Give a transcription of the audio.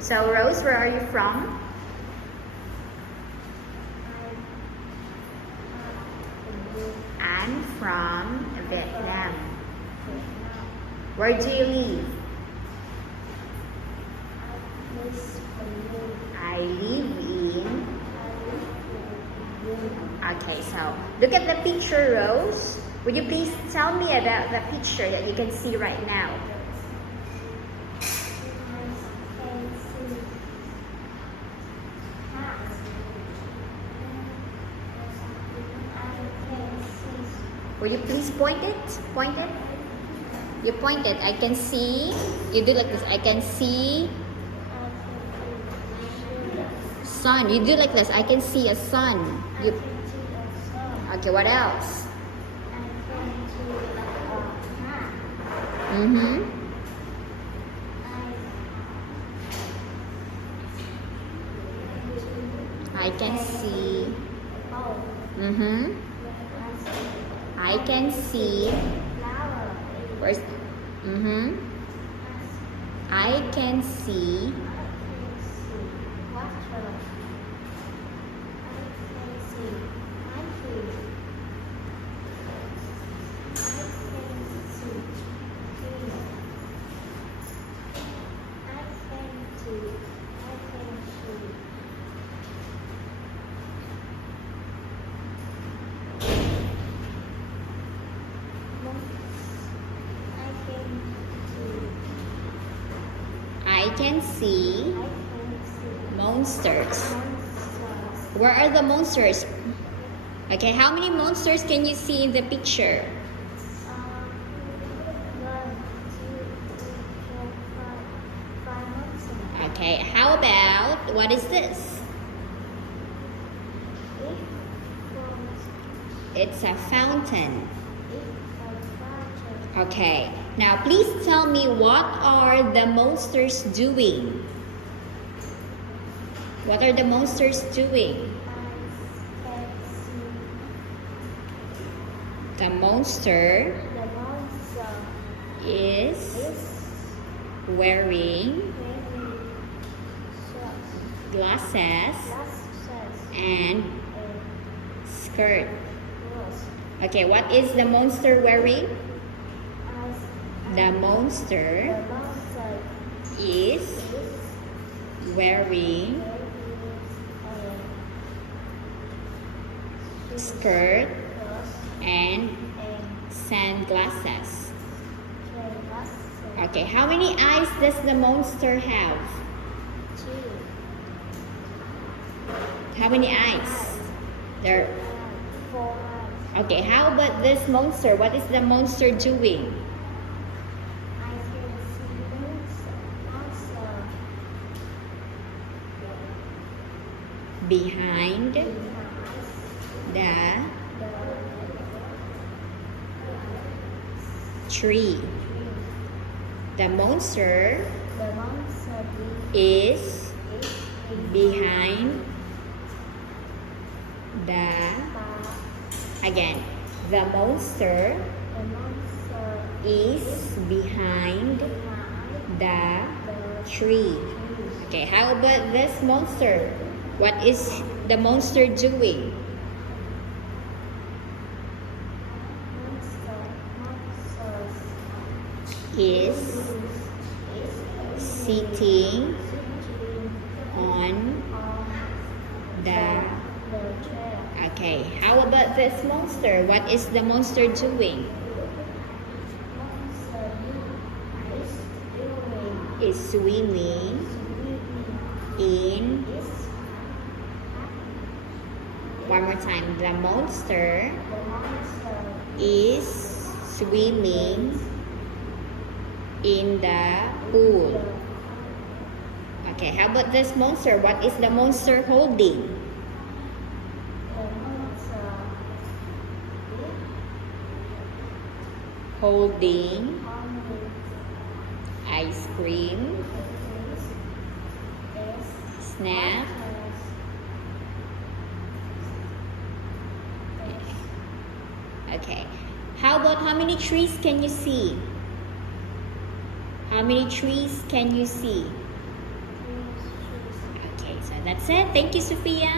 So Rose, where are you from? I'm from Vietnam. Where do you live? I live in... Okay, so look at the picture, Rose. Would you please tell me about the picture that you can see right now? Will you please point it? Point it. You point it. I can see. You do like this. I can see sun. You do like this. I can see a sun. You. Okay. What else? I can see. I can see. Where's? I can see. I can see monsters. Where are the monsters? Okay, how many monsters can you see in the picture? 5. Okay, how about, what is this? It's a fountain. Okay, now please tell me, what are the monsters doing? What are the monsters doing? The monster is wearing glasses and skirt. Okay, what is the monster wearing? The monster is wearing skirt and sunglasses. Okay, how many eyes does the monster have? 2. How many eyes? There. 4 eyes. Okay, how about this monster? What is the monster doing? I can see monster Behind the tree. The monster is behind the... Again, the monster is behind the tree. Okay, how about this monster? What is the monster doing? Is sitting on the... Okay, how about this monster? What is the monster doing? Is swimming in... One more time. The monster is swimming in the pool. Okay, how about this monster? What is the monster holding? Holding ice cream, snack, okay. How about how many trees can you see? How many trees can you see? That's it. Thank you, Sophia.